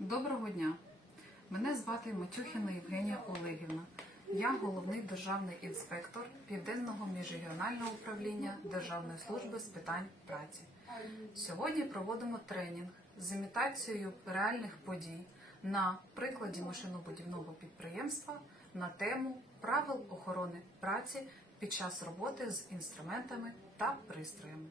Доброго дня! Мене звати Матюхіна Євгенія Олегівна. Я головний державний інспектор Південного міжрегіонального управління Державної служби з питань праці. Сьогодні проводимо тренінг з імітацією реальних подій на прикладі машинобудівного підприємства на тему правил охорони праці під час роботи з інструментами та пристроями.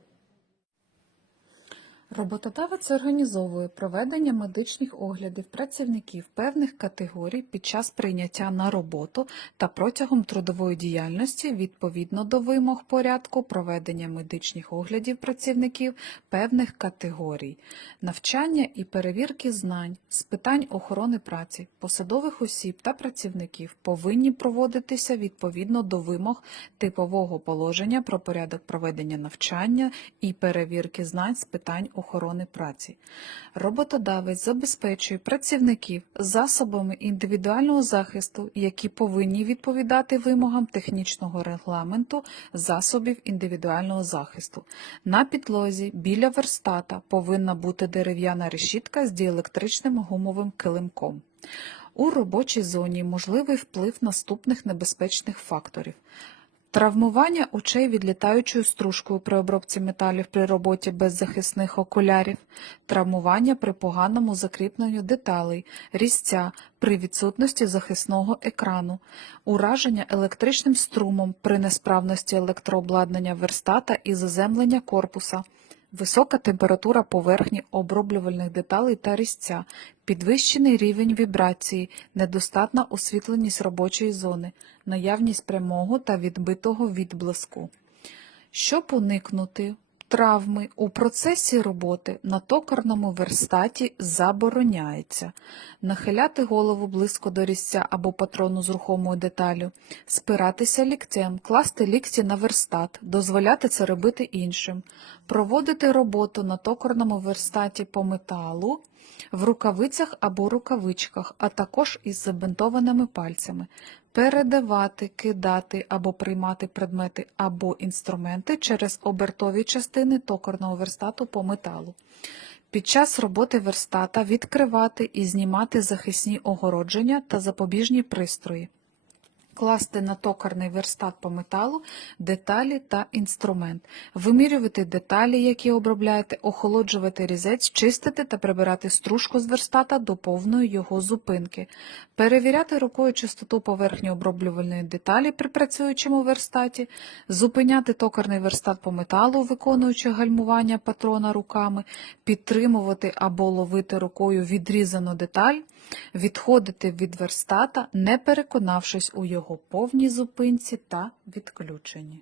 Роботодавець організовує проведення медичних оглядів працівників певних категорій під час прийняття на роботу та протягом трудової діяльності відповідно до вимог порядку проведення медичних оглядів працівників певних категорій, навчання і перевірки знань з питань охорони праці, посадових осіб та працівників повинні проводитися відповідно до вимог типового положення про порядок проведення навчання і перевірки знань з питань охорони праці. Роботодавець забезпечує працівників засобами індивідуального захисту, які повинні відповідати вимогам технічного регламенту засобів індивідуального захисту. На підлозі біля верстата повинна бути дерев'яна решітка з діелектричним гумовим килимком. У робочій зоні можливий вплив наступних небезпечних факторів. Травмування очей відлітаючою стружкою при обробці металів при роботі без захисних окулярів, травмування при поганому закріпленню деталей, різця при відсутності захисного екрану, ураження електричним струмом при несправності електрообладнання верстата і заземлення корпуса, висока температура поверхні оброблювальних деталей та різця, підвищений рівень вібрації, недостатна освітленість робочої зони, наявність прямого та відбитого відблиску. Щоб уникнути травми у процесі роботи на токарному верстаті забороняється. Нахиляти голову близько до різця або патрону з рухомою деталю, спиратися ліктем, класти лікті на верстат, дозволяти це робити іншим, проводити роботу на токарному верстаті по металу, в рукавицях або рукавичках, а також із забинтованими пальцями, передавати, кидати або приймати предмети або інструменти через обертові частини токарного верстату по металу. Під час роботи верстата відкривати і знімати захисні огородження та запобіжні пристрої. Класти на токарний верстат по металу деталі та інструмент, вимірювати деталі, які обробляєте, охолоджувати різець, чистити та прибирати стружку з верстата до повної його зупинки, перевіряти рукою чистоту поверхні оброблювальної деталі при працюючому верстаті, зупиняти токарний верстат по металу, виконуючи гальмування патрона руками, підтримувати або ловити рукою відрізану деталь, відходити від верстата, не переконавшись у його повній зупинці та відключенні.